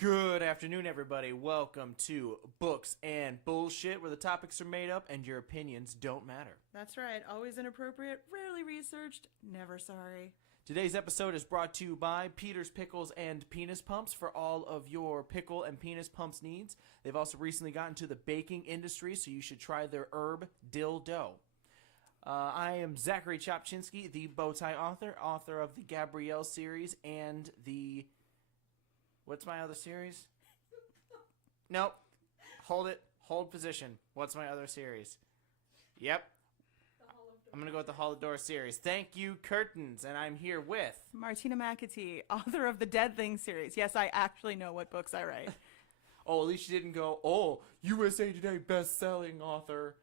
Good afternoon, everybody. Welcome to Books and Bullshit, where the topics are made up and your opinions don't matter. That's right. Always inappropriate, rarely researched, never sorry. Today's episode is brought to you by Peter's Pickles and Penis Pumps for all of your pickle and penis pumps needs. They've also recently gotten to the baking industry, so you should try their herb dill dough. I am Zachary Chopchinsky, the Bowtie author of the Gabrielle series and the... What's my other series? Nope. Hold it. Hold position. What's my other series? Yep. I'm going to go with the Hall of Door series. Thank you, Curtains. And I'm here with... Martina McAtee, author of the Dead Things series. Yes, I actually know what books I write. Oh, at least you didn't go, USA Today best-selling author.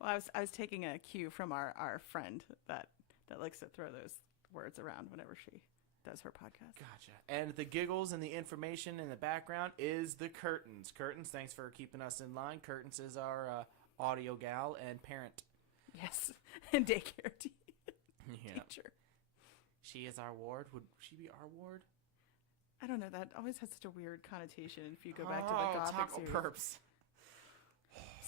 Well, I was taking a cue from our friend that likes to throw those words around whenever she does her podcast. Gotcha. And the giggles and the information in the background is the Curtains. Curtains, thanks for keeping us in line. Curtains is our audio gal and parent. Yes, and daycare teacher. She is our ward. Would she be our ward? I don't know. That always has such a weird connotation if you go back to the Gothic taco series. perps.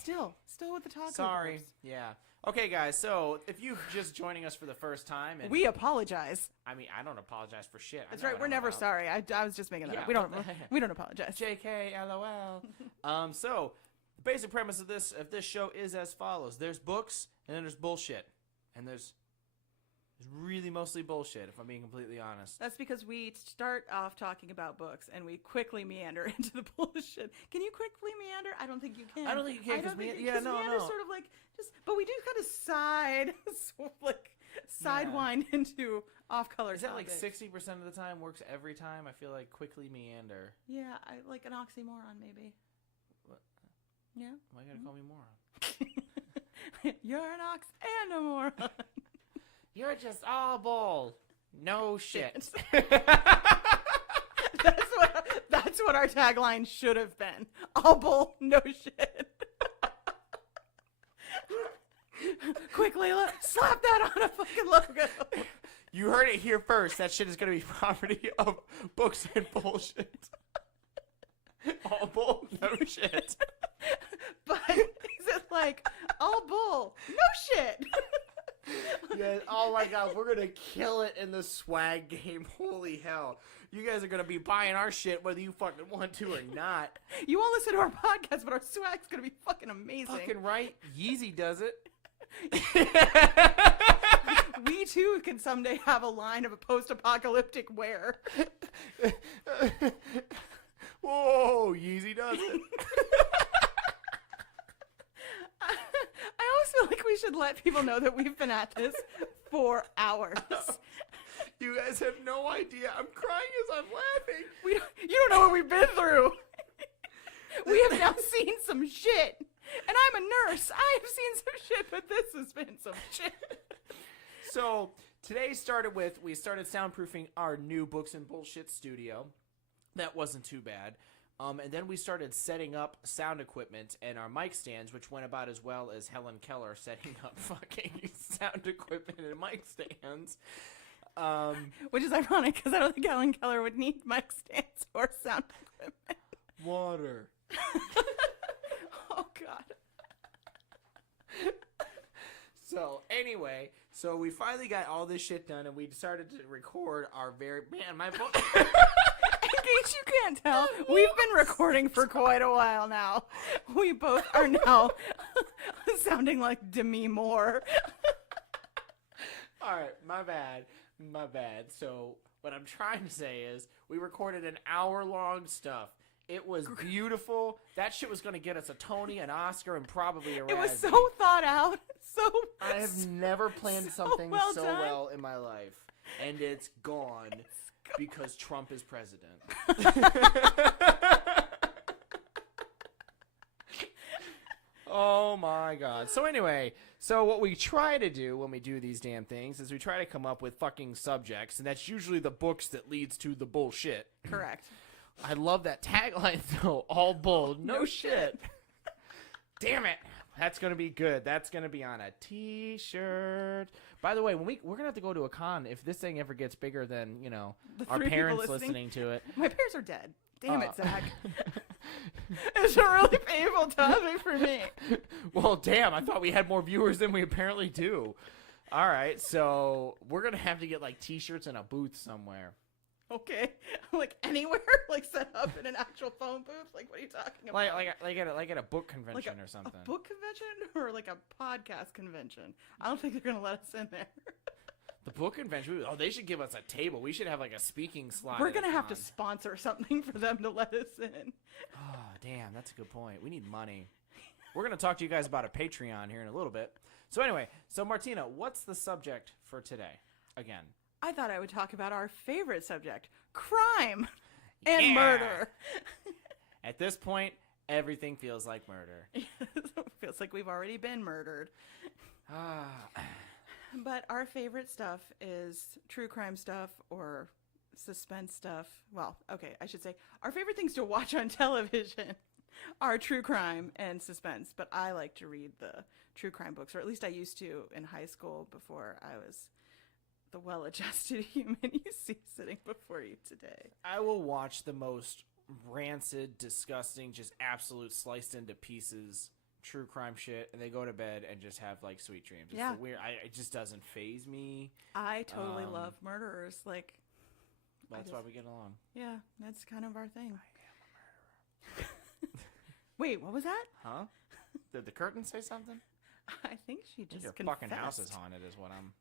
Still with the taco Sorry. perps. Yeah. Okay, guys. So if you're just joining us for the first time, and we apologize. I mean, I don't apologize for shit. That's right. We're never sorry. I was just making that up. We don't apologize. JK, LOL. So the basic premise of this show is as follows: there's books, and then there's bullshit, and there's really mostly bullshit, if I'm being completely honest. That's because we start off talking about books and we quickly meander into the bullshit. Can you quickly meander? I don't think you can. I don't think you can because meander's sort of like but we do kind of sidewind into off-color. Is that like 60% of the time works every time? I feel like quickly meander. Yeah, I like an oxymoron maybe. What? Yeah. Why you gotta call me moron? You're an ox and a moron. You're just all bull. No shit. That's what our tagline should have been. All bull, no shit. Quickly, slap that on a fucking logo. You heard it here first. That shit is going to be property of Books and Bullshit. All bull, no shit. But is it like, all bull, no shit? Yeah, oh my god, we're gonna kill it in the swag game. Holy hell. You guys are gonna be buying our shit whether you fucking want to or not. You won't listen to our podcast, but our swag's gonna be fucking amazing. Fucking right. Yeezy does it. We too can someday have a line of a post-apocalyptic wear. Whoa, Yeezy does it. I always feel like we should let people know that we've been at this for hours. You guys have no idea. I'm crying as I'm laughing. You don't know what we've been through. We have now seen some shit. And I'm a nurse. I have seen some shit, but this has been some shit. So today we started soundproofing our new Books and Bullshit studio. That wasn't too bad. And then we started setting up sound equipment and our mic stands, which went about as well as Helen Keller setting up fucking sound equipment and mic stands. Which is ironic because I don't think Helen Keller would need mic stands or sound equipment. Water. Oh, God. So, anyway, we finally got all this shit done and we started to record our my voice... In case you can't tell, we've been recording for quite a while now. We both are now sounding like Demi Moore. All right, my bad. So what I'm trying to say is we recorded an hour-long stuff. It was beautiful. That shit was going to get us a Tony, an Oscar, and probably a Razzie. It was so thought out. I have never planned something so well in my life. And it's gone. Because Trump is president. Oh my god. So anyway, what we try to do when we do these damn things is we try to come up with fucking subjects, and that's usually the books that leads to the bullshit. Correct. I love that tagline though. All bull, no shit. Damn it. That's going to be good. That's going to be on a t-shirt. By the way, we're going to have to go to a con if this thing ever gets bigger than, our parents listening to it. My parents are dead. Damn it, Zach. It's a really painful topic for me. Well, damn, I thought we had more viewers than we apparently do. All right, so we're going to have to get, like, T-shirts in a booth somewhere. Okay. Like, anywhere? Like, set up in an actual phone booth? Like, what are you talking about? Like at a book convention or something. A book convention? Or, like, a podcast convention? I don't think they're going to let us in there. The book convention? Oh, they should give us a table. We should have, like, a speaking slot. We're going to have to sponsor something for them to let us in. Oh, damn, that's a good point. We need money. We're going to talk to you guys about a Patreon here in a little bit. So anyway, Martina, what's the subject for today? Again. I thought I would talk about our favorite subject, crime and murder. At this point, everything feels like murder. Feels like we've already been murdered. But our favorite stuff is true crime stuff or suspense stuff. Well, okay, I should say our favorite things to watch on television are true crime and suspense. But I like to read the true crime books, or at least I used to in high school before I was the well-adjusted human you see sitting before you today. I will watch the most rancid, disgusting, just absolute sliced into pieces true crime shit, and they go to bed and just have like sweet dreams. It's the weird. It just doesn't faze me. I totally love murderers. Like, that's why we get along. Yeah, that's kind of our thing. I am a murderer. Wait, what was that? Huh? Did the curtain say something? I think she just your confessed. Fucking house is haunted, is what I'm.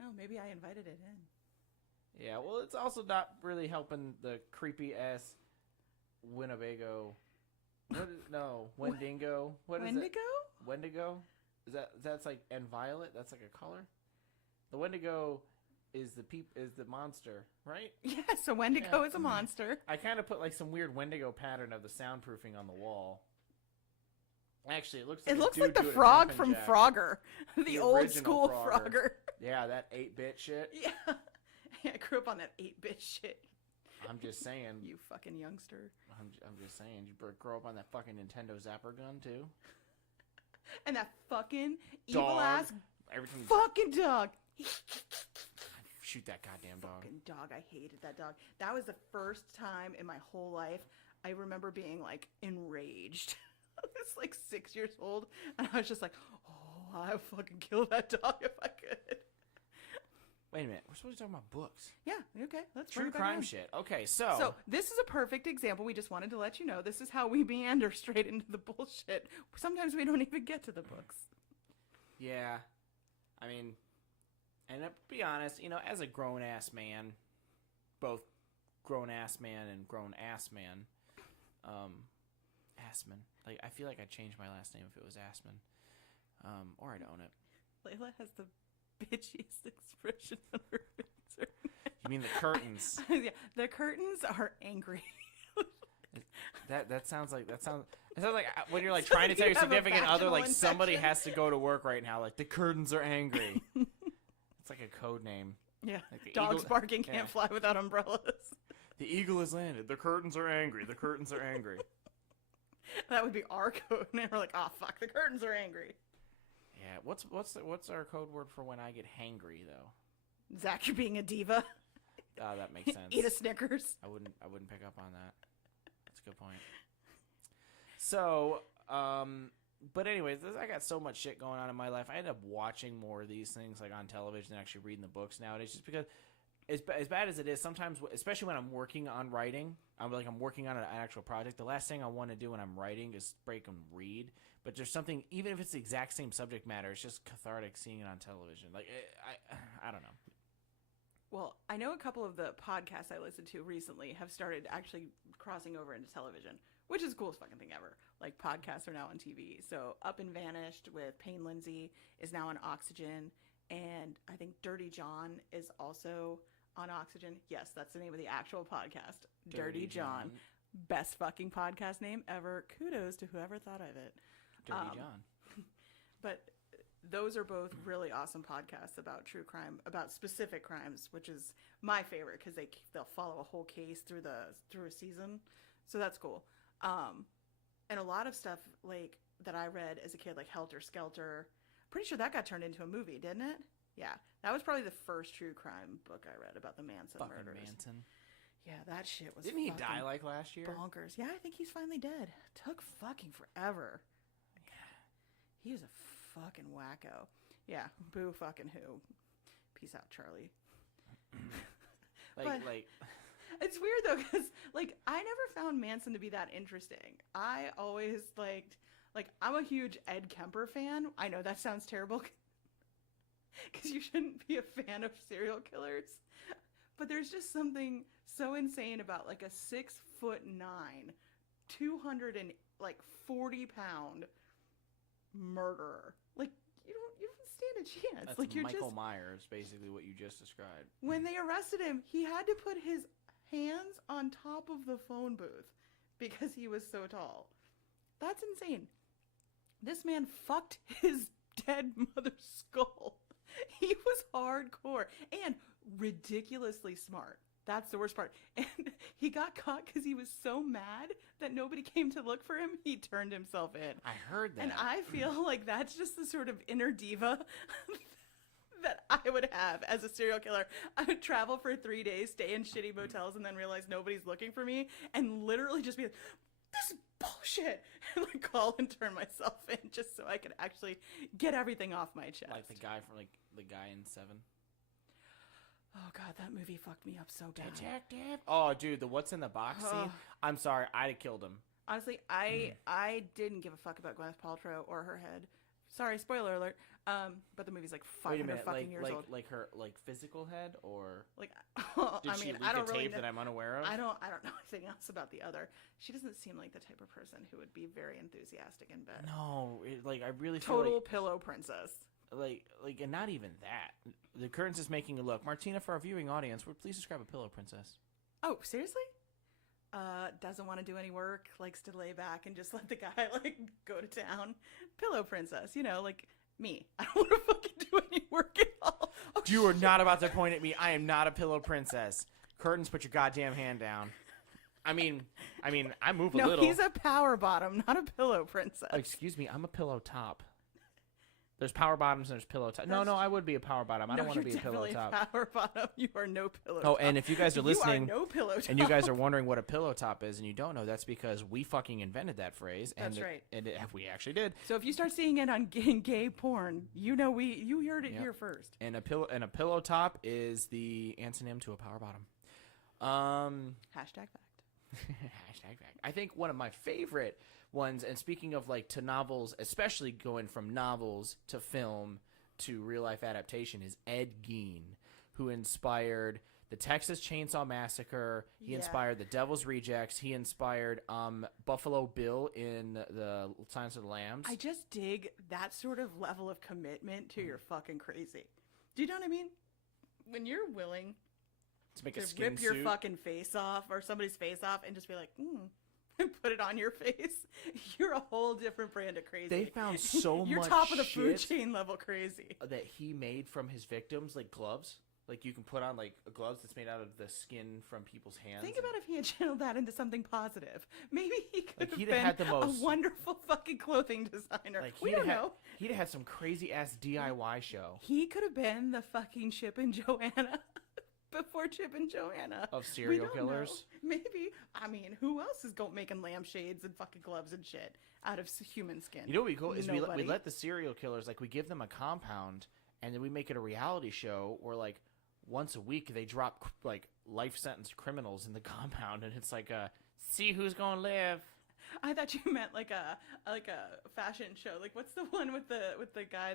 Oh, maybe I invited it in. Yeah, well, it's also not really helping the creepy ass Winnebago. Wendigo. What is Wendigo? it? Wendigo? That's like, and violet? That's like a color? The Wendigo is the monster, right? Yeah, so Wendigo is a monster. I kind of put like some weird Wendigo pattern of the soundproofing on the wall. Actually, it looks like the frog from Frogger. The old school Frogger. Yeah, that 8-bit shit. Yeah. I grew up on that 8-bit shit. I'm just saying. You fucking youngster. I'm just saying. You grow up on that fucking Nintendo Zapper gun, too? And that fucking evil-ass Everything. fucking dog. Shoot that goddamn dog. Fucking dog. I hated that dog. That was the first time in my whole life I remember being, like, enraged. I was like 6 years old, and I was just like, oh, I would fucking kill that dog if I could. Wait a minute. We're supposed to talk about books. Yeah, okay. Let's True crime shit. Okay, So this is a perfect example. We just wanted to let you know this is how we meander straight into the bullshit. Sometimes we don't even get to the books. Yeah. I mean, and to be honest, as a grown-ass man, both grown-ass man and grown-ass man, Assman. Like, I feel like I'd change my last name if it was Assman. Or I'd own it. Layla has the bitchiest expression on her face. You mean the curtains? Yeah, the curtains are angry. That sounds like it sounds like when you're like trying to tell your significant other, like somebody has to go to work right now. Like, the curtains are angry. It's like a code name. Yeah, like dogs barking can't fly without umbrellas. The eagle has landed. The curtains are angry. The curtains are angry. That would be our code, and we're like, oh fuck, the curtains are angry. Yeah, what's our code word for when I get hangry though? Zach, you're being a diva. Oh, that makes sense. Eat a Snickers. I wouldn't pick up on that. That's a good point. So, but anyways, I got so much shit going on in my life. I end up watching more of these things like on television than actually reading the books nowadays, just because as bad as it is, sometimes, especially when I'm working on writing, I'm working on an actual project. The last thing I want to do when I'm writing is break and read. But there's something, even if it's the exact same subject matter, it's just cathartic seeing it on television. Like, I don't know. Well, I know a couple of the podcasts I listened to recently have started actually crossing over into television, which is the coolest fucking thing ever. Like, podcasts are now on TV. So Up and Vanished with Payne Lindsay is now on Oxygen. And I think Dirty John is also on Oxygen. Yes, that's the name of the actual podcast. Dirty John. Best fucking podcast name ever. Kudos to whoever thought of it. Dirty John. But those are both really awesome podcasts about true crime, about specific crimes, which is my favorite because they'll follow a whole case through a season. So that's cool. And a lot of stuff like that I read as a kid, like Helter Skelter. Pretty sure that got turned into a movie, didn't it? Yeah, that was probably the first true crime book I read about the Manson murders. Manson. Yeah, that shit was Didn't he fucking die like last year? bonkers. Yeah, I think he's finally dead. Took fucking forever. He was a fucking wacko. Yeah, boo fucking who. Peace out, Charlie. Like It's weird though, because like I never found Manson to be that interesting. I always liked, like, I'm a huge Ed Kemper fan. I know that sounds terrible, because you shouldn't be a fan of serial killers, but there's just something so insane about like a 6'9", 240-pound murderer. Like you don't stand a chance. that's like you're Michael just Myers, basically what you just described. When they arrested him, he had to put his hands on top of the phone booth because he was so tall. That's insane. This man fucked his dead mother's skull. He was hardcore and ridiculously smart. That's the worst part. And he got caught because he was so mad that nobody came to look for him. He turned himself in. I heard that. And I feel like that's just the sort of inner diva that I would have as a serial killer. I would travel for 3 days, stay in shitty motels, and then realize nobody's looking for me, and literally just be like, this is bullshit, and like call and turn myself in just so I could actually get everything off my chest. Like the guy in Seven. Oh god, that movie fucked me up so bad. Detective. Oh, dude, the what's in the box scene. I'm sorry, I'd have killed him. Honestly, I didn't give a fuck about Gwyneth Paltrow or her head. Sorry, spoiler alert. But the movie's like 500 fucking years old. Like her physical head, or like did she leak I don't a really tape know. that I'm unaware of? I don't know anything else about the other. She doesn't seem like the type of person who would be very enthusiastic in bed. No, I really feel Total like, pillow princess. and not even that. The curtains is making a look. Martina, for our viewing audience, would please describe a pillow princess. Oh, seriously? Doesn't want to do any work, likes to lay back and just let the guy like go to town. Pillow princess, like me. I don't want to fucking do any work at all. Oh, You are not about to point at me. I am not a pillow princess. Curtains, put your goddamn hand down. I mean, I move a no, little. he's a power bottom, not a pillow princess. Oh, excuse me, I'm a pillow top. There's power bottoms and there's pillow top. No, I would be a power bottom. I don't want to be a pillow top. Power bottom. You are no pillow Oh, top. and if you guys are listening, you are no pillow top. and you guys are wondering what a pillow top is, and you don't know, that's because we fucking invented that phrase. That's and right. And we actually did. So if you start seeing it on gay porn, you heard it here first. And a pillow top is the antonym to a power bottom. Hashtag fact. Hashtag fact. I think one of my favorite ones, and speaking of to novels, especially going from novels to film to real life adaptation, is Ed Gein, who inspired the Texas Chainsaw Massacre. He inspired The Devil's Rejects. He inspired Buffalo Bill in The Silence of the Lambs. I just dig that sort of level of commitment to your fucking crazy. Do you know what I mean? When you're willing to make to a skin rip your suit. fucking face off or somebody's face off and just be like, and put it on your face, you're a whole different brand of crazy. They found so you're much top of the food shit chain level crazy. that he made from his victims, like gloves. Like you can put on gloves that's made out of the skin from people's hands. Think about if he had channeled that into something positive. Maybe he could have he'd been had the most- a wonderful fucking clothing designer. We don't know. He'd have had some crazy ass DIY show He could have been the fucking Chip and Joanna before Chip and Joanna. of serial killers. Know. Maybe. I mean, who else is making lampshades and fucking gloves and shit out of human skin? You know what would be cool is we Nobody. let the serial killers, we give them a compound, and then we make it a reality show where once a week they drop life sentence criminals in the compound, and it's see who's gonna live. I thought you meant like a fashion show. What's the one with the guy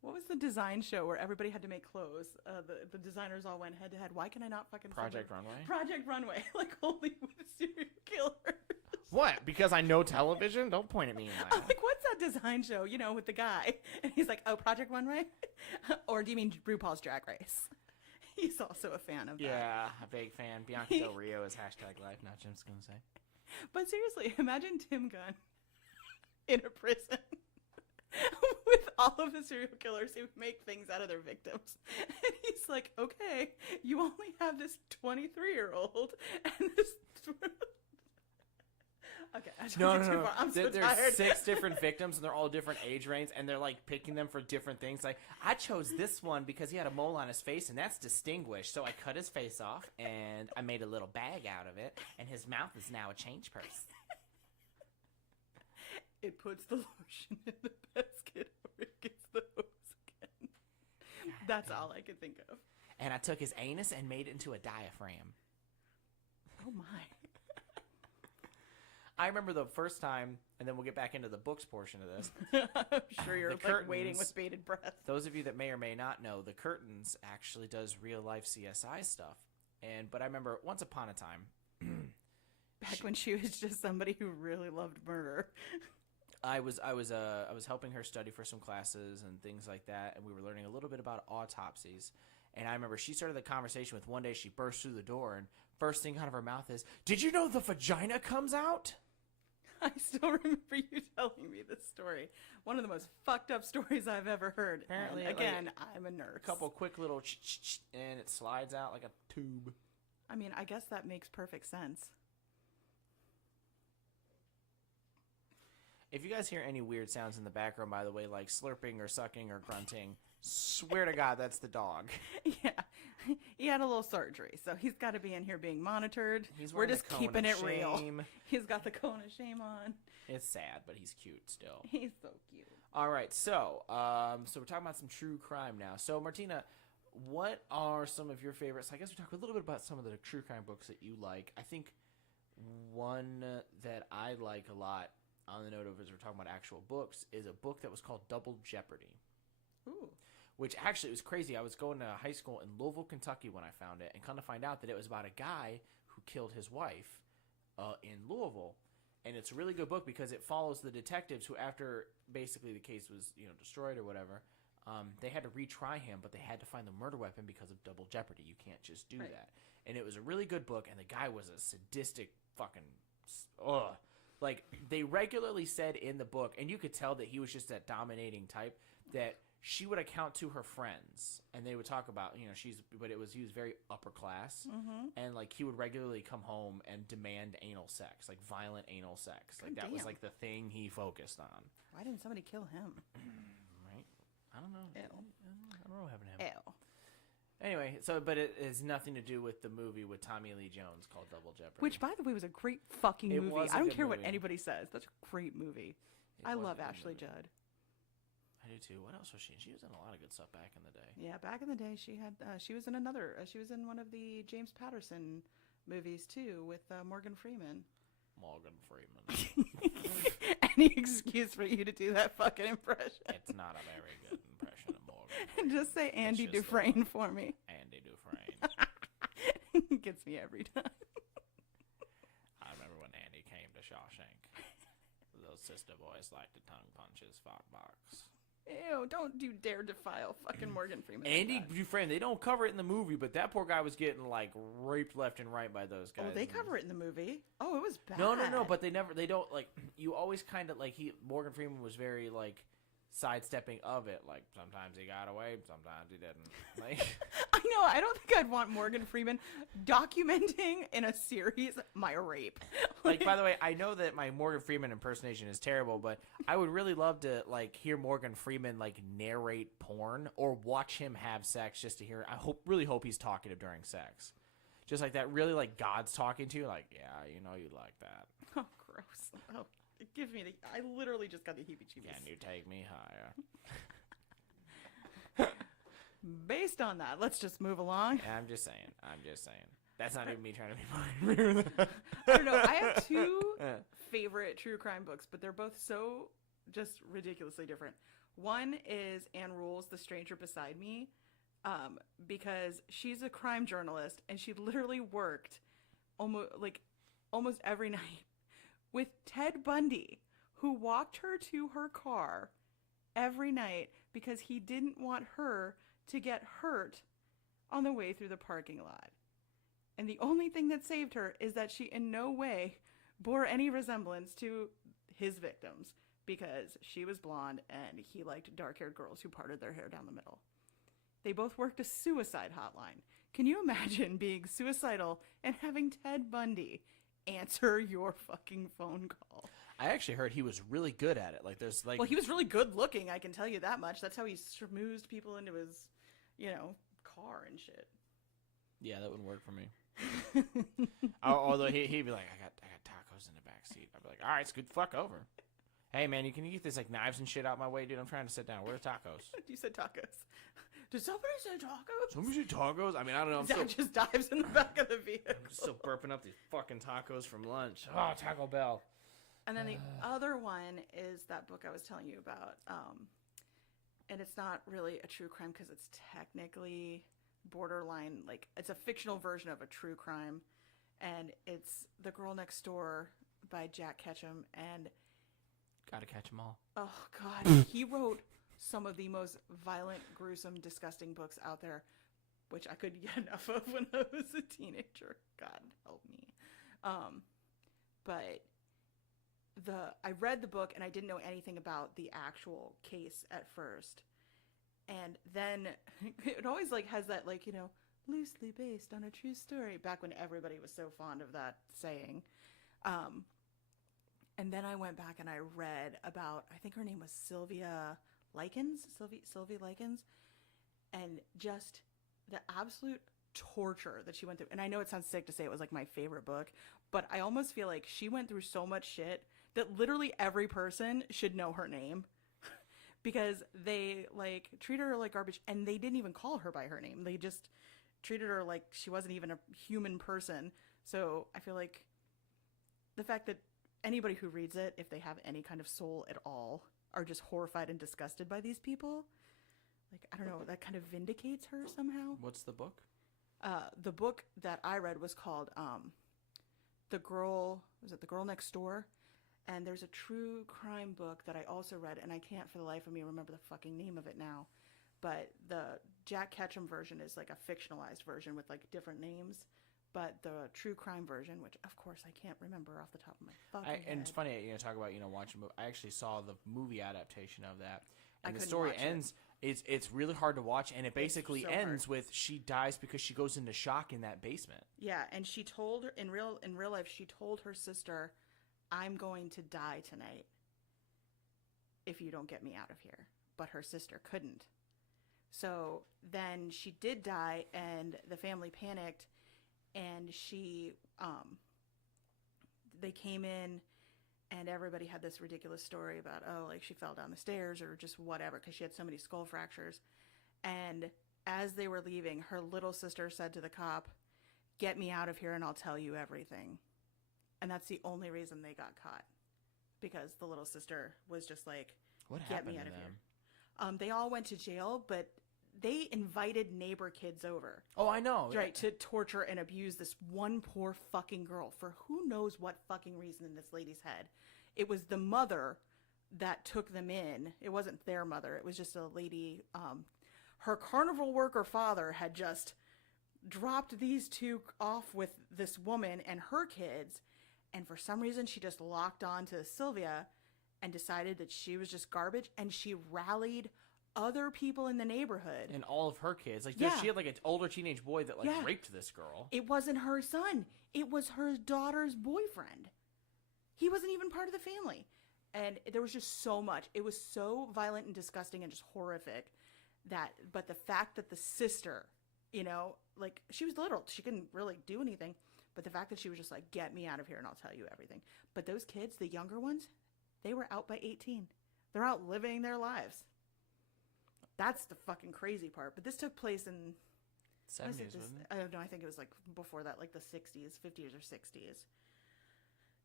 what was the design show where everybody had to make clothes? The designers all went head to head. Why can I not fucking Project Runway? Project Runway, only with serial killers. What? Because I know television? Don't point at me. I'm like, what's that design show? With the guy, and he's like, oh, Project Runway, or do you mean RuPaul's Drag Race? He's also a fan of that. Yeah, a big fan. Bianca Del Rio is #life. Not Jim's gonna say. But seriously, imagine Tim Gunn in a prison with all of the serial killers who make things out of their victims. And he's like, okay, you only have this 23-year-old and this... Okay, I took No, it no, too no. far. I'm so There's tired. 6 different victims, and they're all different age ranges, and they're like picking them for different things. Like, I chose this one because he had a mole on his face, and that's distinguished. So I cut his face off, and I made a little bag out of it, and his mouth is now a change purse. It puts the lotion in the basket, or it gets the hose again. That's all I could think of. And I took his anus and made it into a diaphragm. Oh my. I remember the first time, and then we'll get back into the books portion of this. I'm sure you're The like waiting curtains. with bated breath. Those of you that may or may not know, The Curtains actually does real life CSI stuff. But I remember once upon a time, Back when she was just somebody who really loved murder. I was helping her study for some classes and things like that, and we were learning a little bit about autopsies. And I remember she started the conversation with one day she burst through the door, and first thing out of her mouth is, "Did you know the vagina comes out?" I still remember you telling me this story. One of the most fucked up stories I've ever heard. Apparently, And again, I'm a nurse. A couple quick little and it slides out like a tube. I mean, I guess that makes perfect sense. If you guys hear any weird sounds in the background, by the way, like slurping or sucking or grunting, swear to God, that's the dog. Yeah. He had a little surgery, so he's got to be in here being monitored. He's We're wearing just the cone keeping of it real. shame. He's got the cone of shame on. It's sad, but he's cute still. He's so cute. All right, so we're talking about some true crime now. So, Martina, what are some of your favorites? I guess we talk a little bit about some of the true crime books that you like. I think one that I like a lot, on the note of as we're talking about actual books, is a book that was called Double Jeopardy. Ooh. Which actually was crazy. I was going to high school in Louisville, Kentucky when I found it, and kind of find out that it was about a guy who killed his wife in Louisville. And it's a really good book because it follows the detectives who, after basically the case was destroyed or whatever, they had to retry him, but they had to find the murder weapon because of double jeopardy. You can't just do that. And it was a really good book, and the guy was a sadistic fucking like they regularly said in the book, and you could tell that he was just that dominating type, that she would account to her friends, and they would talk about, but he was very upper class, and like he would regularly come home and demand anal sex, like violent anal sex, like that was like the thing he focused on. Why didn't somebody kill him? Right? I don't know. Ew. I don't know what happened to him. Ew. Anyway, but it has nothing to do with the movie with Tommy Lee Jones called Double Jeopardy. Which, by the way, was a great fucking It movie. was a I don't good care what movie. anybody says. That's a great movie. I was a love good Ashley movie. Judd. I do too. What else was she in? She was in a lot of good stuff back in the day. Yeah, back in the day, she was in one of the James Patterson movies too with Morgan Freeman. Morgan Freeman. Any excuse for you to do that fucking impression. It's not a very good impression of Morgan. Just say Andy just the Dufresne for me. Andy Dufresne. Gets me every time. I remember when Andy came to Shawshank. Those sister boys like to tongue punch his fart box. Ew, don't you dare defile fucking Morgan Freeman. Andy like that. Dufresne, they don't cover it in the movie, but that poor guy was getting like raped left and right by those guys. Oh, they cover it in the movie. Oh, it was bad. No, but they don't like, you always kind of like, Morgan Freeman was very like sidestepping of it. Like sometimes he got away, sometimes he didn't. Like, I know. I don't think I'd want Morgan Freeman documenting in a series my rape. like, by the way, I know that my Morgan Freeman impersonation is terrible, but I would really love to like hear Morgan Freeman like narrate porn or watch him have sex just to hear. Really hope he's talkative during sex, just like that. Really like God's talking to you, like, yeah, you'd like that. Oh, gross. Oh, it gives me I literally just got the heebie-jeebies. Can you take me higher? Based on that, let's just move along. I'm just saying. That's not even me trying to be funny. I don't know. I have two favorite true crime books, but they're both so just ridiculously different. One is Anne Rule's The Stranger Beside Me, because she's a crime journalist, and she literally worked almost every night with Ted Bundy, who walked her to her car every night because he didn't want her to get hurt on the way through the parking lot. And the only thing that saved her is that she in no way bore any resemblance to his victims, because she was blonde and he liked dark-haired girls who parted their hair down the middle. They both worked a suicide hotline. Can you imagine being suicidal and having Ted Bundy answer your fucking phone call. I actually heard he was really good at it. Like, there's like, Well, he was really good looking, I can tell you that much. That's how he schmoozed people into his, car and shit. yeah, that wouldn't work for me. Although he'd be like, I got tacos in the back seat. I'd be like, all right, scoot the fuck over. Hey man, can you get this like knives and shit out my way, dude? I'm trying to sit down. Where are tacos? You said tacos. Did somebody say tacos? Somebody say tacos? I mean, I don't know. Zach just dives in the back of the vehicle. I'm still burping up these fucking tacos from lunch. Oh, Taco Bell. And then the other one is that book I was telling you about. And it's not really a true crime because it's technically borderline, like it's a fictional version of a true crime. And it's The Girl Next Door by Jack Ketchum. And gotta catch them all. oh God, he wrote some of the most violent, gruesome, disgusting books out there, which I couldn't get enough of when I was a teenager. God help me. But I read the book and I didn't know anything about the actual case at first. And then it always like has that like, loosely based on a true story back when everybody was so fond of that saying. And then I went back and I read about, I think her name was Sylvia Likens, Sylvia Likens, and just the absolute torture that she went through. And I know it sounds sick to say it was like my favorite book, but I almost feel like she went through so much shit that literally every person should know her name because they like treated her like garbage and they didn't even call her by her name. They just treated her like she wasn't even a human person. So I feel like the fact that anybody who reads it, if they have any kind of soul at all, are just horrified and disgusted by these people. Like, I don't know, that kind of vindicates her somehow. What's the book? The book that I read was called The Girl Next Door? And there's a true crime book that I also read, and I can't for the life of me remember the fucking name of it now. But the Jack Ketchum version is like a fictionalized version with like different names. But the true crime version, which of course I can't remember off the top of my fucking head. And it's funny, talk about, watching. I actually saw the movie adaptation of that. And the couldn't story watch ends, it's really hard to watch, and it basically so ends hard. with she dies because she goes into shock in that basement. Yeah, and she told her, in real life, she told her sister, I'm going to die tonight if you don't get me out of here. But her sister couldn't. So then she did die, and the family panicked, and they came in, and everybody had this ridiculous story about, like she fell down the stairs or just whatever, because she had so many skull fractures. And as they were leaving, her little sister said to the cop, get me out of here and I'll tell you everything. And that's the only reason they got caught, because the little sister was just like, what get happened me out to of them? here. They all went to jail, but they invited neighbor kids over. Oh, I know. Right, to torture and abuse this one poor fucking girl for who knows what fucking reason in this lady's head. It was the mother that took them in. It wasn't their mother. It was just a lady. Her carnival worker father had just dropped these two off with this woman and her kids. And for some reason, she just locked on to Sylvia and decided that she was just garbage. And she rallied other people in the neighborhood. And all of her kids. Like, Yeah. she had like an older teenage boy that Yeah. raped this girl. It wasn't her son. It was her daughter's boyfriend. He wasn't even part of the family. And there was just so much. It was so violent and disgusting and just horrific but the fact that the sister, like she was little, she couldn't really do anything. But the fact that she was just like, get me out of here and I'll tell you everything. But those kids, the younger ones, they were out by 18. They're out living their lives. That's the fucking crazy part. But this took place in 70s, wasn't it? I don't know. I think it was like before that, like the 60s, 50s or 60s.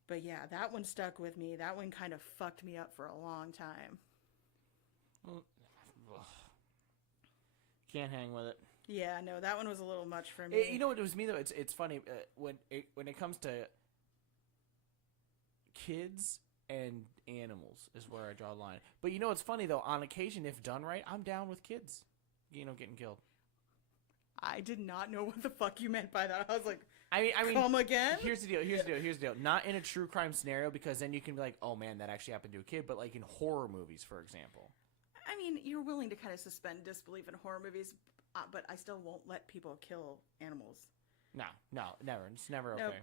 But yeah, that one stuck with me. That one kind of fucked me up for a long time. Well, can't hang with it. Yeah, no, that one was a little much for me. You know what? It was me though. It's funny when it comes to kids and animals is where I draw the line. But it's funny though. On occasion, if done right, I'm down with kids, getting killed. I did not know what the fuck you meant by that. I was like, I mean, come again? Here's the deal. Not in a true crime scenario, because then you can be like, oh man, that actually happened to a kid. But like in horror movies, for example. I mean, you're willing to kind of suspend disbelief in horror movies, but I still won't let people kill animals. No, never. It's never okay. Nope.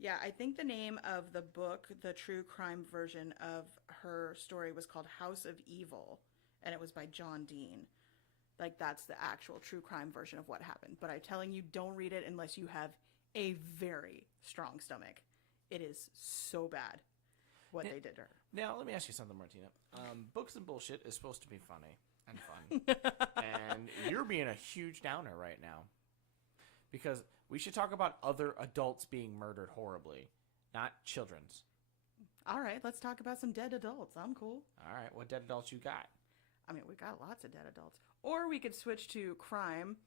Yeah, I think the name of the book, the true crime version of her story, was called House of Evil, and it was by John Dean. Like, that's the actual true crime version of what happened. But I'm telling you, don't read it unless you have a very strong stomach. It is so bad what they did to her. Now, let me ask you something, Martina. Books and bullshit is supposed to be funny and fun. And you're being a huge downer right now. Because we should talk about other adults being murdered horribly, not children's. All right, let's talk about some dead adults. I'm cool. All right, what dead adults you got? I mean, we got lots of dead adults. Or we could switch to crime.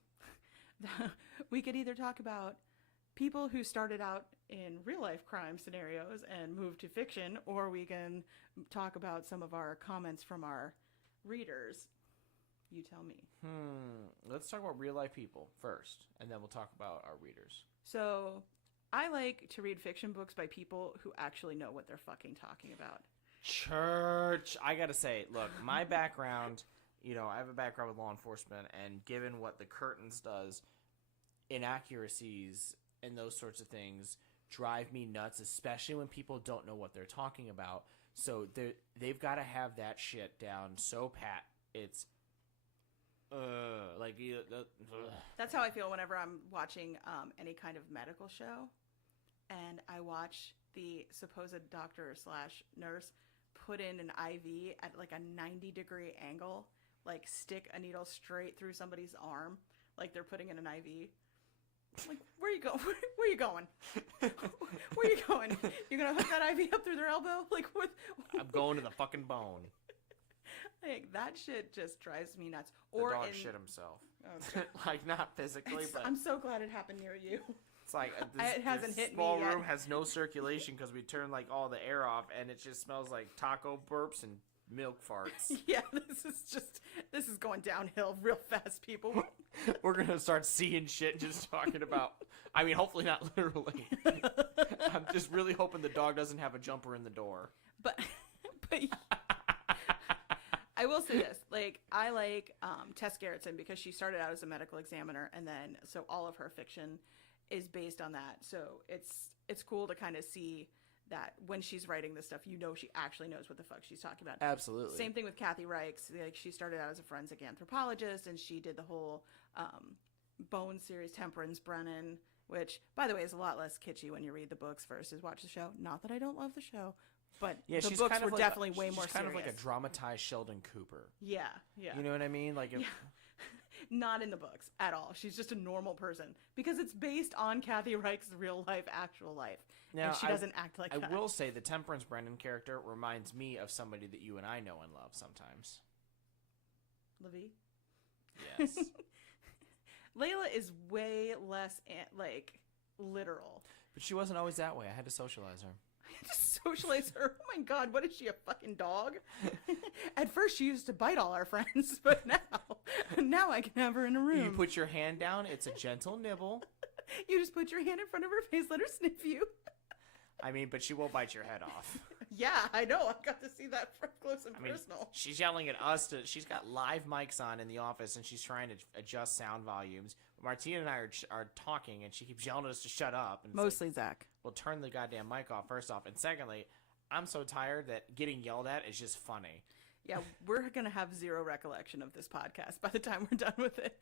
We could either talk about people who started out in real life crime scenarios and moved to fiction, or we can talk about some of our comments from our readers. You tell me. Let's talk about real life people first, and then we'll talk about our readers. So, I like to read fiction books by people who actually know what they're fucking talking about. Church. I gotta say, look, my background, I have a background with law enforcement, and given what the Curtains does, inaccuracies and those sorts of things drive me nuts, especially when people don't know what they're talking about. So they've got to have that shit down so pat. It's That's how I feel whenever I'm watching any kind of medical show, and I watch the supposed doctor / nurse put in an IV at like a 90-degree angle, like stick a needle straight through somebody's arm, like they're putting in an IV. Like, where you go? Where you going? Where you going? You're gonna hook that IV up through their elbow? Like, what? I'm going to the fucking bone. Like, that shit just drives me nuts. The dog shit himself. Okay. Like, not physically, but I'm so glad it happened near you. It's like it hasn't hit me small yet. room has no circulation because we turned like all the air off, and it just smells like taco burps and milk farts. Yeah, this is going downhill real fast, people. We're gonna start seeing shit and just talking about. I mean, hopefully not literally. I'm just really hoping the dog doesn't have a jumper in the door. But I will say this: like, I like Tess Gerritsen because she started out as a medical examiner, and then so all of her fiction is based on that. So it's cool to kind of see that when she's writing this stuff, she actually knows what the fuck she's talking about. Absolutely. Same thing with Kathy Reichs. Like, she started out as a forensic anthropologist, and she did the whole Bone series, Temperance Brennan, which, by the way, is a lot less kitschy when you read the books versus watch the show. Not that I don't love the show, but yeah, the she's books kind of were like definitely way more she's kind serious. of like a dramatized Sheldon Cooper. Yeah. You know what I mean? Like, yeah. Not in the books at all. She's just a normal person because it's based on Kathy Reich's real life, actual life. Now, and she doesn't act like that. I will say the Temperance Brennan character reminds me of somebody that you and I know and love sometimes. Livy? Yes. Layla is way less, literal. But she wasn't always that way. I had to socialize her. Just socialize her. Oh my god, what is she, a fucking dog? At first she used to bite all our friends, but now I can have her in a room. You put your hand down, it's a gentle nibble. You just put your hand in front of her face, let her sniff you. I mean, but she will bite your head off. Yeah, I know. I got to see that from close and personal. She's yelling at us. She's got live mics on in the office, and she's trying to adjust sound volumes. Martina and I are talking, and she keeps yelling at us to shut up. And mostly like, Zach. Well, turn the goddamn mic off, first off. And secondly, I'm so tired that getting yelled at is just funny. Yeah, we're going to have zero recollection of this podcast by the time we're done with it.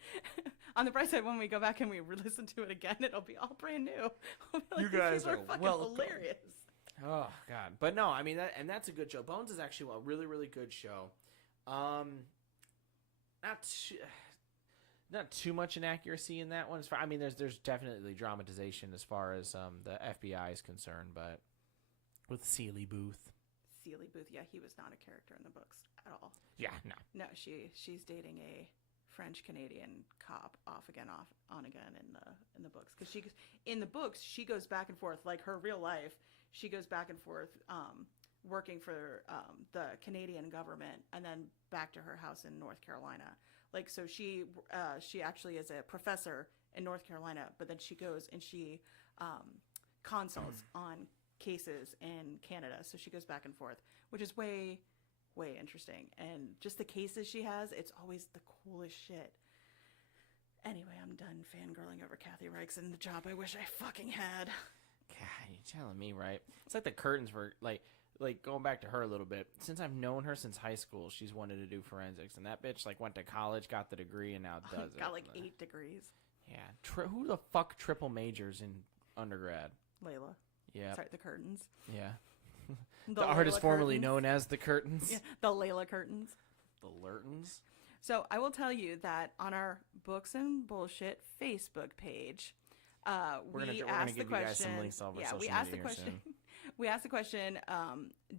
On the bright side, when we go back and we listen to it again, it'll be all brand new. We'll be like, you guys are fucking welcome. Hilarious. Oh, God. But no, I mean, that's a good show. Bones is actually a really, really good show. Not too much inaccuracy in that one. I mean, there's definitely dramatization as far as the FBI is concerned, but with Sealy Booth. Yeah, he was not a character in the books at all. Yeah, no. No, she's dating a French Canadian cop on again in the books, because in the books she goes back and forth, like her real life. She goes back and forth working for the Canadian government, and then back to her house in North Carolina. Like, so she actually is a professor in North Carolina, but then she goes and she consults on cases in Canada. So she goes back and forth, which is way, way interesting. And just the cases she has, it's always the coolest shit. Anyway, I'm done fangirling over Kathy Reichs and the job I wish I fucking had. God, telling me, right? It's like the curtains were like going back to her a little bit. Since I've known her since high school, she's wanted to do forensics, and that bitch like went to college, got the degree, and now does it. Got like 8 degrees. Yeah. Who the fuck triple majors in undergrad? Layla. Yeah. Sorry, the curtains. Yeah. The artist Layla formerly curtains. known as the curtains. Yeah, the Layla curtains. The Lurtons. So I will tell you that on our Books and Bullshit Facebook page, We're gonna asked the give you guys question. some links over Yeah, social we asked the media question. soon. We asked the question.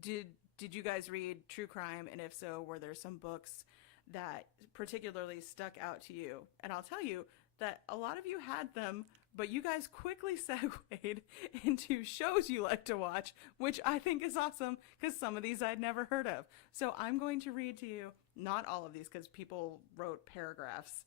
Did you guys read true crime, and if so, were there some books that particularly stuck out to you? And I'll tell you that a lot of you had them, but you guys quickly segued into shows you like to watch, which I think is awesome because some of these I'd never heard of. So I'm going to read to you, not all of these because people wrote paragraphs,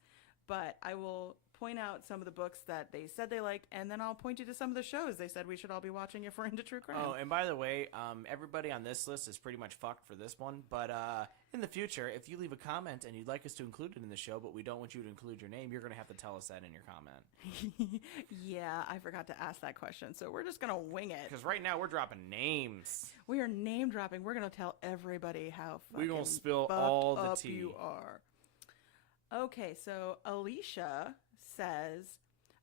but I will point out some of the books that they said they liked, and then I'll point you to some of the shows they said we should all be watching if we're into true crime. Oh, and by the way, everybody on this list is pretty much fucked for this one. But in the future, if you leave a comment and you'd like us to include it in the show, but we don't want you to include your name, you're going to have to tell us that in your comment. Yeah, I forgot to ask that question, so we're just going to wing it. Because right now we're dropping names. We are name dropping. We're going to tell everybody how fucking We're going to spill fucked all the up tea. you are. Okay, so Alicia says,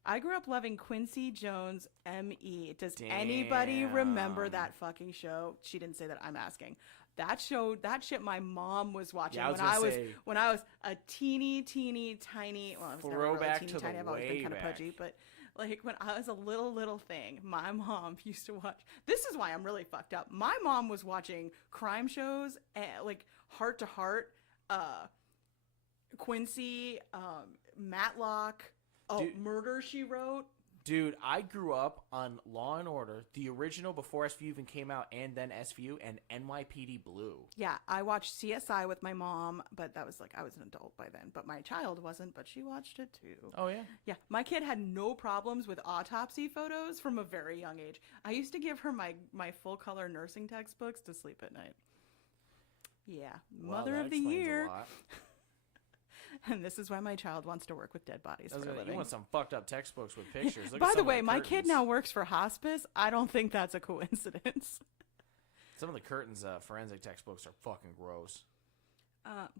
I grew up loving Quincy Jones M.E. Does anybody remember that fucking show? She didn't say that. I'm asking. That show, that shit my mom was watching when I was a teeny tiny, well, I was never really Throwback teeny to tiny. the I've always been way kind of back. pudgy, but like when I was a little thing, my mom used to watch. This is why I'm really fucked up. My mom was watching crime shows, like Heart to Heart, Quincy, Matlock, Murder, She Wrote. Dude, I grew up on Law and Order, the original before SVU even came out, and then SVU, and NYPD Blue. Yeah, I watched CSI with my mom, but that was like, I was an adult by then. But my child wasn't, but she watched it too. Oh, yeah? Yeah, my kid had no problems with autopsy photos from a very young age. I used to give her my full-color nursing textbooks to sleep at night. Yeah, Well, Mother that of the explains a Year. lot. And this is why my child wants to work with dead bodies for a You living. want some fucked up textbooks with pictures. Look By at the some of way, my kid curtains. now works for hospice. I don't think that's a coincidence. Some of the curtains forensic textbooks are fucking gross.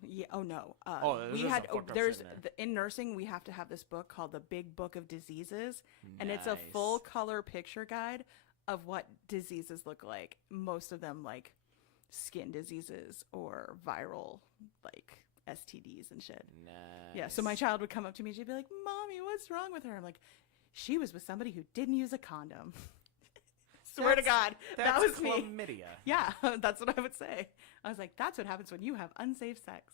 Yeah. Oh no. There's we had some fucked up there's shit in there. in nursing we have to have this book called the Big Book of Diseases, and it's a Nice. full color picture guide of what diseases look like. Most of them like skin diseases or viral like STDs and shit. Nice. Yeah. So my child would come up to me and she'd be like, "Mommy, what's wrong with her?" I'm like, "She was with somebody who didn't use a condom." Swear to God, that was me. chlamydia. Yeah, that's what I would say. I was like, that's what happens when you have unsafe sex.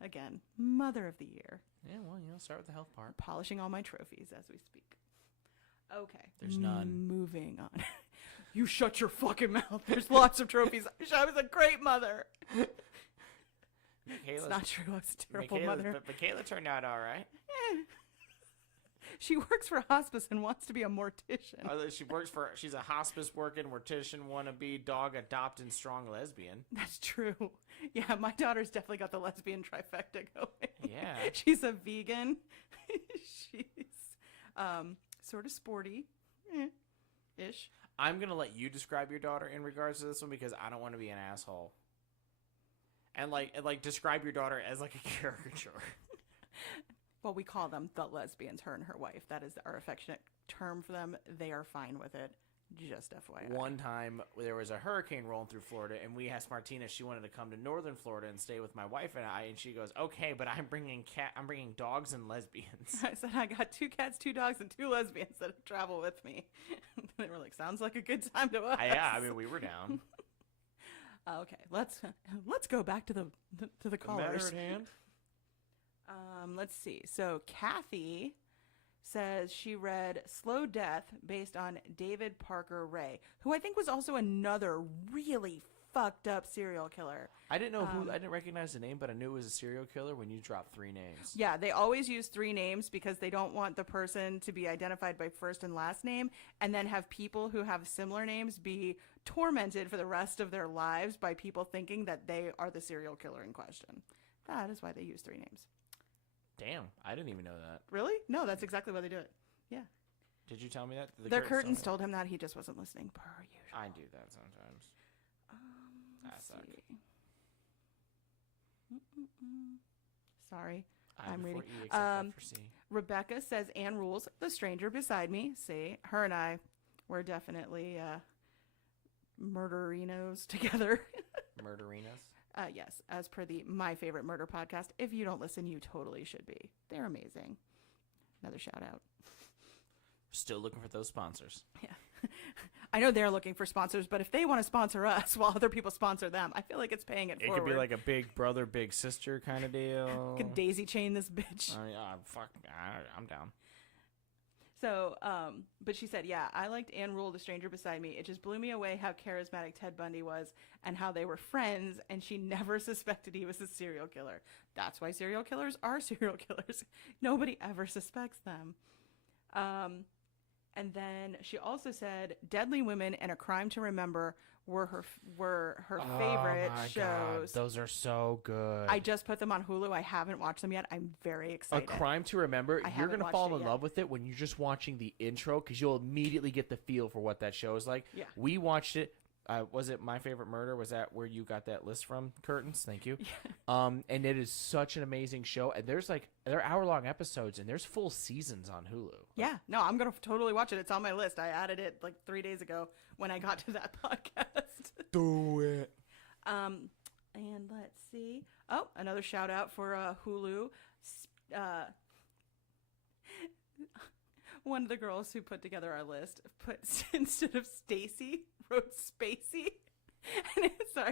Again, Mother of the Year. Yeah, well, start with the health part. Polishing all my trophies as we speak. Okay. There's none. Moving on. You shut your fucking mouth. There's lots of trophies. I was a great mother. It's not true. I was a terrible mother. But Michaela turned out all right. She works for hospice and wants to be a mortician. She's a hospice working mortician, wannabe, dog adopting, strong lesbian. That's true. Yeah, my daughter's definitely got the lesbian trifecta going. Yeah. She's a vegan. She's sort of sporty. Ish. I'm going to let you describe your daughter in regards to this one because I don't want to be an asshole. And describe your daughter as like a caricature. Well, we call them the lesbians, her and her wife. That is our affectionate term for them. They are fine with it. Just FYI. One time there was a hurricane rolling through Florida, and we asked Martina if she wanted to come to northern Florida and stay with my wife and I, and she goes, "Okay, but I'm bringing dogs and lesbians." I said, I got 2 cats, 2 dogs, and 2 lesbians that travel with me. They were like, sounds like a good time to us. Yeah, I mean, we were down. Okay, let's go back to the callers. Matter at hand. Let's see. So Kathy says she read Slow Death based on David Parker Ray, who I think was also another really fucked up serial killer. I didn't know I didn't recognize the name, but I knew it was a serial killer when you dropped 3 names. Yeah, they always use 3 names because they don't want the person to be identified by first and last name and then have people who have similar names be tormented for the rest of their lives by people thinking that they are the serial killer in question. That is why they use 3 names. Damn, I didn't even know that. Really? No, that's exactly why they do it. Yeah. Did you tell me that? The curtains told him that. He just wasn't listening, per usual. I do that sometimes. Let's see. Sorry. I'm reading. For E, except F for C. Rebecca says, Anne rules. The stranger beside me. See, her and I were definitely murderinos together. Murderinos? Yes, as per the My Favorite Murder podcast. If you don't listen, you totally should be. They're amazing. Another shout out. Still looking for those sponsors. Yeah. I know they're looking for sponsors, but if they want to sponsor us while other people sponsor them, I feel like it's paying it forward. It could be like a big brother, big sister kind of deal. Could daisy chain this bitch. Fuck, I'm down. So, but she said, yeah, I liked Anne Rule, The Stranger Beside Me. It just blew me away how charismatic Ted Bundy was and how they were friends, and she never suspected he was a serial killer. That's why serial killers are serial killers. Nobody ever suspects them. And then she also said Deadly Women and A Crime to Remember were her favorite shows. God, those are so good. I just put them on Hulu. I haven't watched them yet. I'm very excited. A Crime to Remember, you're going to fall in yet. love with it when you're just watching the intro because you'll immediately get the feel for what that show is like. Yeah. We watched it. Was it My Favorite Murder? Was that where you got that list from? Curtains, thank you. Yeah. And it is such an amazing show. And they're hour-long episodes, and there's full seasons on Hulu. Yeah, no, I'm gonna totally watch it. It's on my list. I added it like 3 days ago when I got to that podcast. Do it. And let's see. Oh, another shout out for Hulu. One of the girls who put together our list put instead of Stacy wrote Spacey, and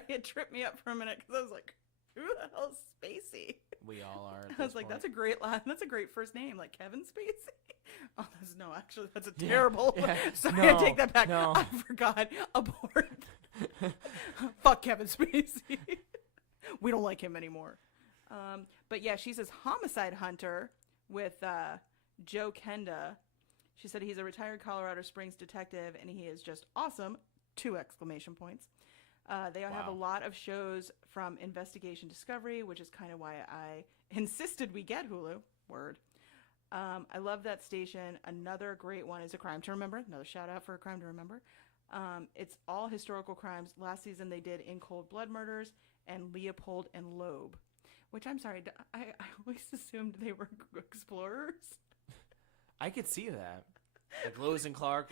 it tripped me up for a minute because I was like, "Who the hell's Spacey?" We all are. I was like, "That's a great first name, like Kevin Spacey." Oh, that's a terrible. Yeah. Sorry, I take that back. No. I forgot. Abort. Fuck Kevin Spacey. We don't like him anymore. But yeah, she says Homicide Hunter with Joe Kenda. She said he's a retired Colorado Springs detective, and he is just awesome. 2 exclamation points. They have a lot of shows from Investigation Discovery, which is kind of why I insisted we get Hulu. Word. I love that station. Another great one is A Crime to Remember. Another shout out for A Crime to Remember. It's all historical crimes. Last season they did In Cold Blood Murders and Leopold and Loeb, which I'm sorry, I always assumed they were explorers. I could see that. Like Lewis and Clark,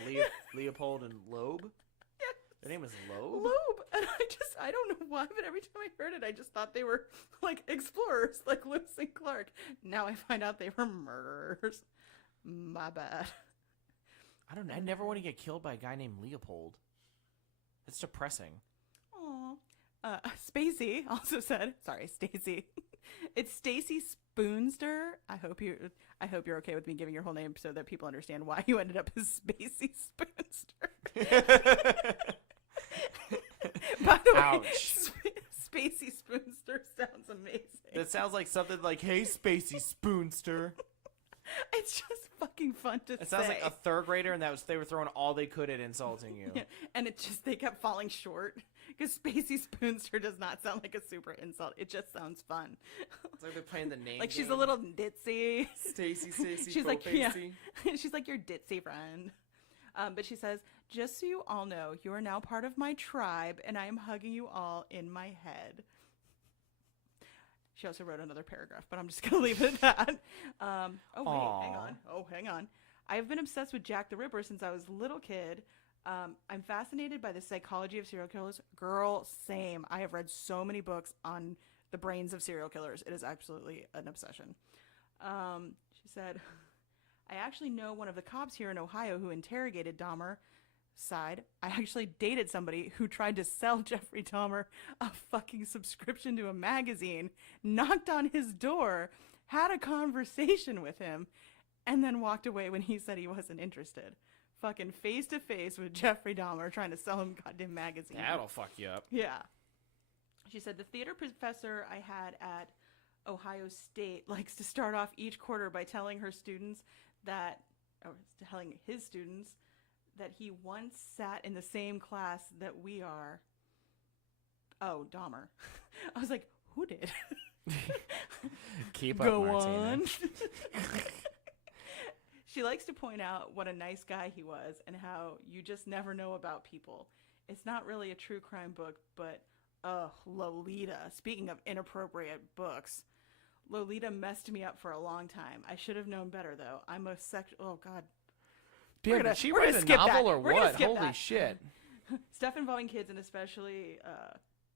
Leopold and Loeb. Yes. Their name is Loeb? Loeb. And I don't know why, but every time I heard it, I just thought they were like explorers, like Lewis and Clark. Now I find out they were murderers. My bad. I don't know. I never want to get killed by a guy named Leopold. It's depressing. Aw. Spacey also said, sorry, Stacy. It's Stacy Spoonster. I hope you're okay with me giving your whole name so that people understand why you ended up as Spacey Spoonster. By the way, Spacey Spoonster sounds amazing. That sounds like something like, "Hey, Spacey Spoonster." It's just fucking fun to say. It sounds like a third grader, and they were throwing all they could at insulting you. Yeah, and they kept falling short because Spacey Spoonster does not sound like a super insult. It just sounds fun. It's like they're playing the name. Like game. She's a little ditzy. Stacy, she's like, yeah. She's like your ditzy friend. But she says, just so you all know, you are now part of my tribe, and I am hugging you all in my head. She also wrote another paragraph, but I'm just going to leave it at that. Hang on. I've been obsessed with Jack the Ripper since I was a little kid. I'm fascinated by the psychology of serial killers. Girl, same. I have read so many books on the brains of serial killers. It is absolutely an obsession. She said, I actually know one of the cops here in Ohio who interrogated Dahmer. Side, I actually dated somebody who tried to sell Jeffrey Dahmer a fucking subscription to a magazine, knocked on his door, had a conversation with him, and then walked away when he said he wasn't interested. Fucking face to face with Jeffrey Dahmer trying to sell him a goddamn magazine. That'll fuck you up. Yeah. She said the theater professor I had at Ohio State likes to start off each quarter by telling his students that he once sat in the same class that we are. Oh, Dahmer. I was like, who did? Keep up, Go Martina. on. She likes to point out what a nice guy he was and how you just never know about people. It's not really a true crime book, but Lolita. Speaking of inappropriate books, Lolita messed me up for a long time. I should have known better, though. I'm a oh God. Damn, did she write a novel or what? Holy shit. Stuff involving kids, and especially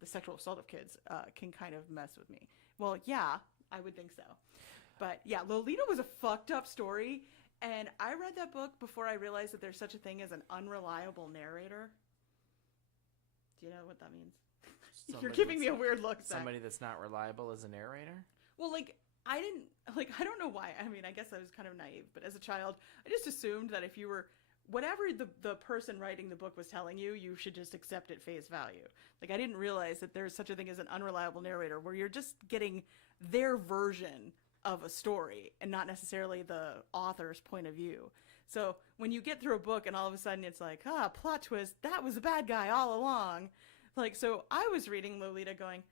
the sexual assault of kids, can kind of mess with me. Well, yeah, I would think so. But yeah, Lolita was a fucked up story, and I read that book before I realized that there's such a thing as an unreliable narrator. Do you know what that means? You're giving me a weird look. Somebody that's not reliable as a narrator? Well, I don't know why. I mean, I guess I was kind of naive, but as a child, I just assumed that if you were, whatever the person writing the book was telling you, you should just accept at face value. Like, I didn't realize that there's such a thing as an unreliable narrator where you're just getting their version of a story and not necessarily the author's point of view. So when you get through a book and all of a sudden it's like, plot twist, that was a bad guy all along. Like, so I was reading Lolita going,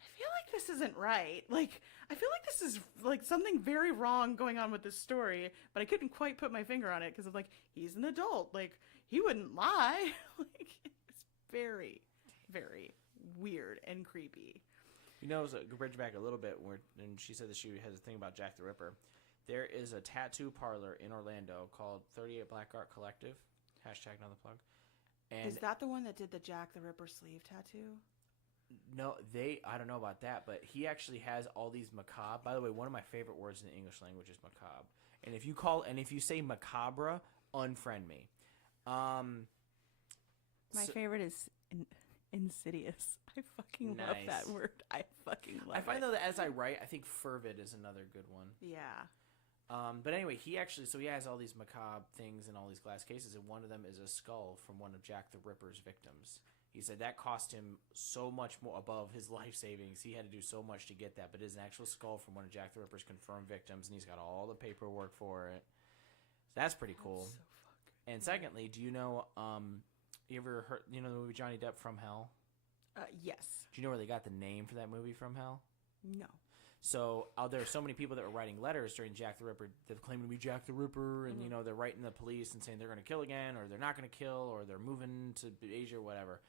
I feel like this isn't right. Like, I feel like this is like something very wrong going on with this story, but I couldn't quite put my finger on it because I'm like, he's an adult. Like, he wouldn't lie. Like, it's very, very weird and creepy. You know, to bridge back a little bit, and she said that she has a thing about Jack the Ripper. There is a tattoo parlor in Orlando called 38 Black Art Collective. Hashtag not the plug. And is that the one that did the Jack the Ripper sleeve tattoo? No, I don't know about that, but he actually has all these macabre. By the way, one of my favorite words in the English language is macabre. And if you say macabre, unfriend me. My favorite is insidious. I fucking love that word. I fucking love it. I find though that as I write, I think fervid is another good one. Yeah. But anyway, he has all these macabre things in all these glass cases, and one of them is a skull from one of Jack the Ripper's victims. He said that cost him so much more above his life savings. He had to do so much to get that, but it's an actual skull from one of Jack the Ripper's confirmed victims, and he's got all the paperwork for it. So that's pretty cool. That's so fucking and secondly, do you know, you ever heard, the movie Johnny Depp From Hell? Yes. Do you know where they got the name for that movie, From Hell? No. So there are so many people that were writing letters during Jack the Ripper that claimed to be Jack the Ripper, and they're writing the police and saying they're going to kill again, or they're not going to kill, or they're moving to Asia, or whatever.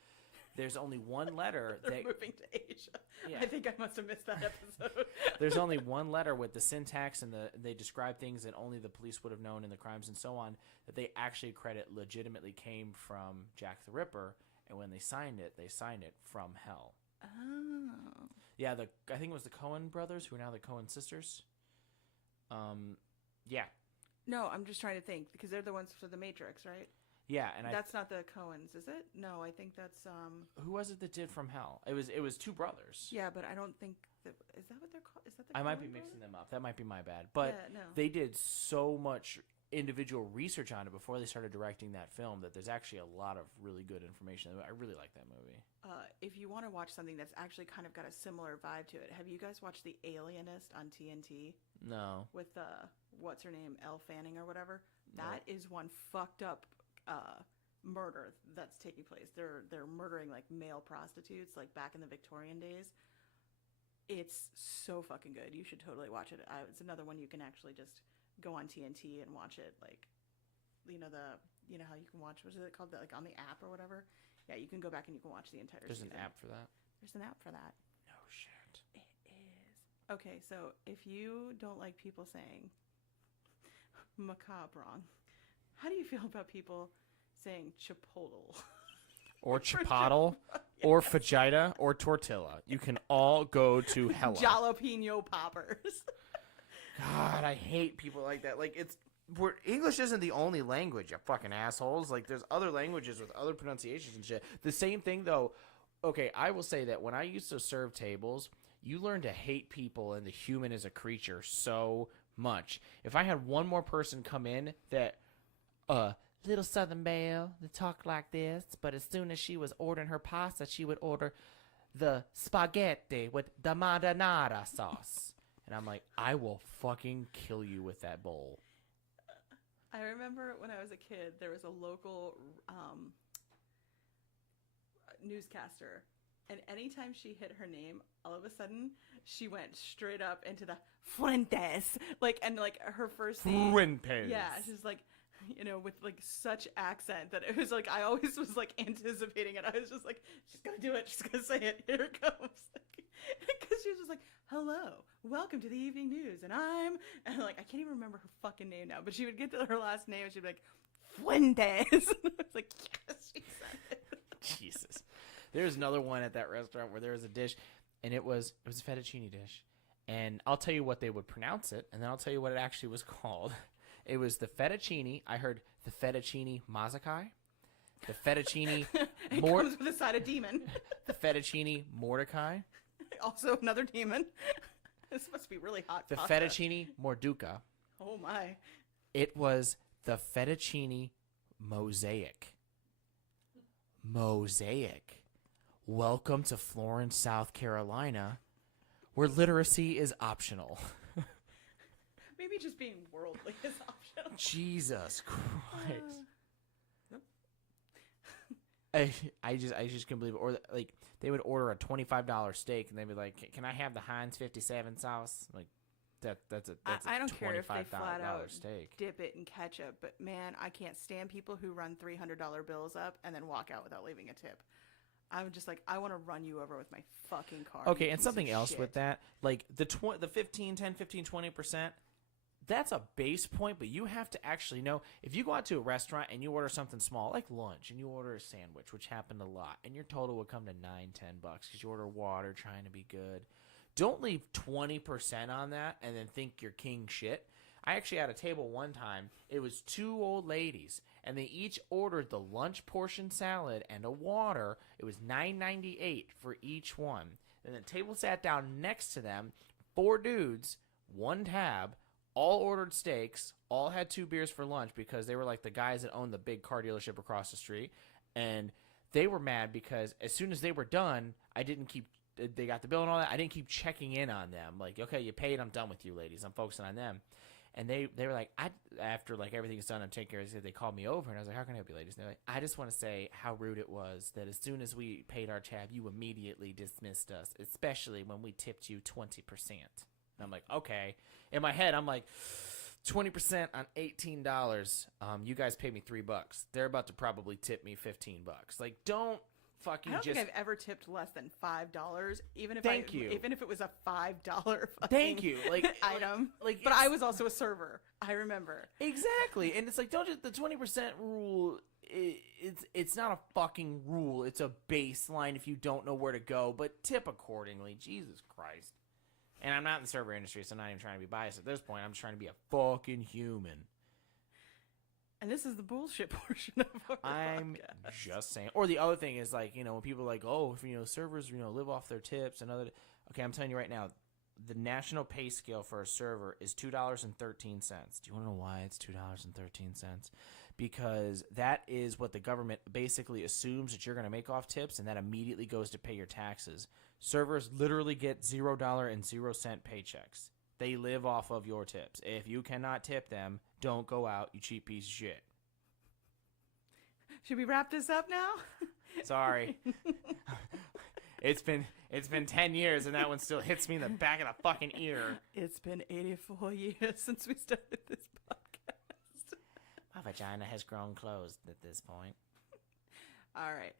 There's only one letter. They're moving to Asia. Yeah. I think I must have missed that episode. There's only one letter with the syntax and they describe things that only the police would have known in the crimes and so on that they actually credit legitimately came from Jack the Ripper, and when they signed it From Hell. Oh. Yeah, I think it was the Coen brothers, who are now the Coen sisters. Yeah. No, I'm just trying to think, because they're the ones for The Matrix, right? Yeah, and that's not the Coens, is it? No, I think that's Who was it that did From Hell? It was two brothers. Yeah, but I don't think is that what they're called? Is that the I Coen might be brothers? mixing them up. That might be my bad. But yeah, no. They did so much individual research on it before they started directing that film that there's actually a lot of really good information. I really like that movie. If you want to watch something that's actually kind of got a similar vibe to it, have you guys watched The Alienist on TNT? No. With what's her name, Elle Fanning or whatever? That is one fucked up murder that's taking place. They're murdering like male prostitutes like back in the Victorian days. It's so fucking good. You should totally watch it. It's another one you can actually just go on TNT and watch it, like how you can watch, what is it called, like on the app or whatever. Yeah, you can go back and you can watch the entire season. There's an app for that? There's an app for that. No shit. It is. Okay, so if you don't like people saying macabre wrong, how do you feel about people saying chipotle? Or chipotle, or fajita, or tortilla? You can all go to hella. Jalapeno poppers. God, I hate people like that. Like, English isn't the only language, you fucking assholes. Like, there's other languages with other pronunciations and shit. The same thing, though. Okay, I will say that when I used to serve tables, you learn to hate people and the human as a creature so much. If I had one more person come in that, little Southern belle that talked like this, but as soon as she was ordering her pasta, she would order the spaghetti with the marinara sauce. And I'm like, I will fucking kill you with that bowl. I remember when I was a kid, there was a local newscaster And anytime she hit her name, all of a sudden, she went straight up into the Fuentes. And her first name. Fuentes. Yeah, she's like, with like such accent that it was like, I always was like anticipating it. I was just like, she's going to do it. She's going to say it. Here it comes. Because she was just like, hello, welcome to the evening news. And like, I can't even remember her fucking name now, but she would get to her last name and she'd be like, Fuentes. And I was like, yes, she said it. Jesus. There's another one at that restaurant where there was a dish, and it was a fettuccine dish. And I'll tell you what they would pronounce it, and then I'll tell you what it actually was called. It was the fettuccine. I heard the fettuccine Mazakai, the fettuccine comes with a side of demon. the fettuccine Mordecai, also another demon. This must be really hot. The pasta. fettuccine Morduca. Oh my! It was the fettuccine Mosaic. Mosaic. Welcome to Florence, South Carolina, where literacy is optional. Maybe just being worldly is optional. Jesus Christ. I just can't believe it. Or like they would order a $25 steak and they'd be like, "Can I have the Heinz 57 sauce?" Like that's a I don't care if they flat out steak. Dip it in ketchup, but man, I can't stand people who run $300 bills up and then walk out without leaving a tip. I'm just like, I want to run you over with my fucking car. Okay, and something else with that, like the 15, 10, 15, 20%, that's a base point, but you have to actually know, if you go out to a restaurant and you order something small, like lunch, and you order a sandwich, which happened a lot, and your total would come to $9, $10 because you order water trying to be good. Don't leave 20% on that and then think you're king shit. I actually had a table one time. It was two old ladies, and they each ordered the lunch portion salad and a water. It was $9.98 for each one. And the table sat down next to them, 4 dudes, 1 tab, all ordered steaks, all had 2 beers for lunch because they were like the guys that owned the big car dealership across the street. And they were mad because as soon as they were done, they got the bill and all that. I didn't keep checking in on them. Like, okay, you paid. I'm done with you, ladies. I'm focusing on them. And they were like, after like everything's done, I'm taking care of it. They called me over and I was like, how can I help you, ladies? And they're like, I just want to say how rude it was that as soon as we paid our tab, you immediately dismissed us, especially when we tipped you 20%. And I'm like, okay. In my head, I'm like, 20% on $18. You guys paid me $3. They're about to probably tip me $15. Like, don't fucking I don't think I've ever tipped less than $5, even if even if it was a $5 fucking Thank you. Like item. But I was also a server. I remember. Exactly. And it's like, don't just, the 20% rule, it's not a fucking rule. It's a baseline if you don't know where to go, but tip accordingly. Jesus Christ. And I'm not in the server industry, so I'm not even trying to be biased at this point. I'm just trying to be a fucking human. And this is the bullshit portion of our I'm podcast. just saying. Or the other thing is like, when people are like, oh, if, servers, live off their tips and other. Okay, I'm telling you right now, the national pay scale for a server is $2.13. Do you want to know why it's $2.13? Because that is what the government basically assumes that you're going to make off tips, and that immediately goes to pay your taxes. Servers literally get $0.00 paychecks. They live off of your tips. If you cannot tip them, don't go out, you cheap piece of shit. Should we wrap this up now? Sorry. It's been 10 years and that one still hits me in the back of the fucking ear. It's been 84 years since we started this podcast. My vagina has grown closed at this point. All right.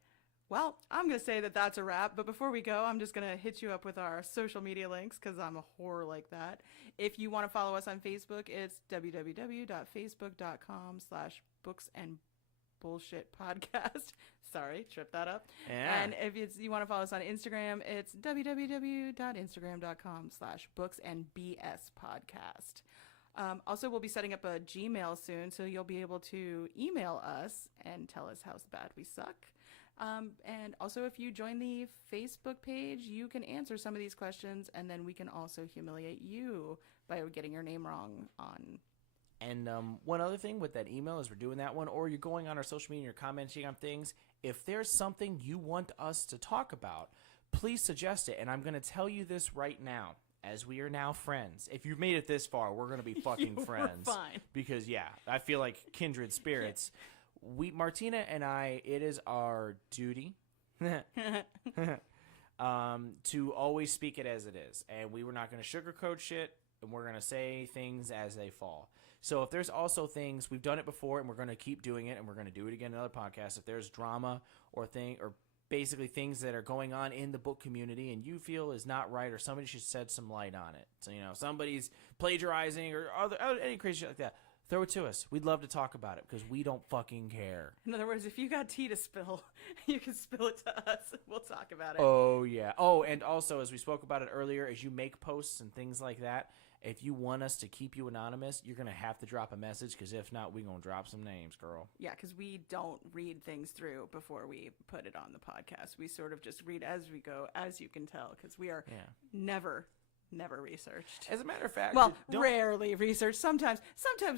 Well, I'm going to say that that's a wrap, but before we go, I'm just going to hit you up with our social media links because I'm a whore like that. If you want to follow us on Facebook, it's www.facebook.com/booksandbullshitpodcast. Sorry, tripped that up. Yeah. And if you want to follow us on Instagram, it's www.instagram.com/booksandbspodcast. Also, we'll be setting up a Gmail soon, so you'll be able to email us and tell us how bad we suck. And also, if you join the Facebook page, you can answer some of these questions, and then we can also humiliate you by getting your name wrong on. And one other thing with that email is we're doing that one, or you're going on our social media and you're commenting on things. If there's something you want us to talk about, please suggest it. And I'm going to tell you this right now, as we are now friends. If you've made it this far, we're going to be fucking friends. We're fine. Because, yeah, I feel like kindred spirits. Martina and I, it is our duty to always speak it as it is. And we were not going to sugarcoat shit, and we're going to say things as they fall. So if there's also things, we've done it before, and we're going to keep doing it, and we're going to do it again in other podcasts. If there's drama or basically things that are going on in the book community and you feel is not right, or somebody should shed some light on it. So, somebody's plagiarizing or any crazy shit like that, throw it to us. We'd love to talk about it because we don't fucking care. In other words, if you got tea to spill, you can spill it to us. We'll talk about it. Oh, yeah. Oh, and also, as we spoke about it earlier, as you make posts and things like that, if you want us to keep you anonymous, you're going to have to drop a message, because if not, we're going to drop some names, girl. Yeah, because we don't read things through before we put it on the podcast. We sort of just read as we go, as you can tell, because we are never researched. As a matter of fact, rarely researched. Sometimes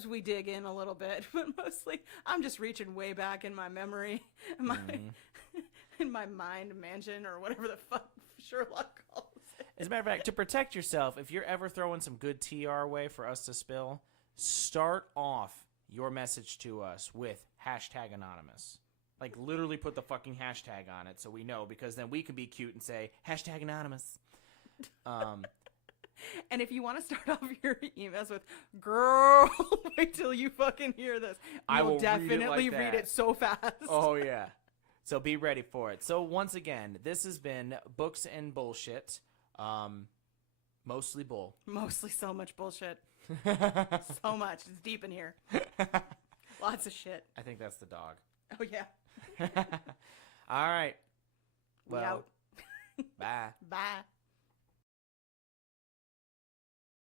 we dig in a little bit, but mostly I'm just reaching way back in my memory, in my mind mansion, or whatever the fuck Sherlock calls it. As a matter of fact, to protect yourself, if you're ever throwing some good tea our way for us to spill, start off your message to us with #anonymous. Like, literally put the fucking hashtag on it so we know, because then we can be cute and say #anonymous. And if you want to start off your emails with, girl, wait till you fucking hear this. I will definitely read it so fast. Oh, yeah. So be ready for it. So once again, this has been Books and Bullshit. Mostly bull. Mostly so much bullshit. So much. It's deep in here. Lots of shit. I think that's the dog. Oh, yeah. All right. Well, out. bye. Bye.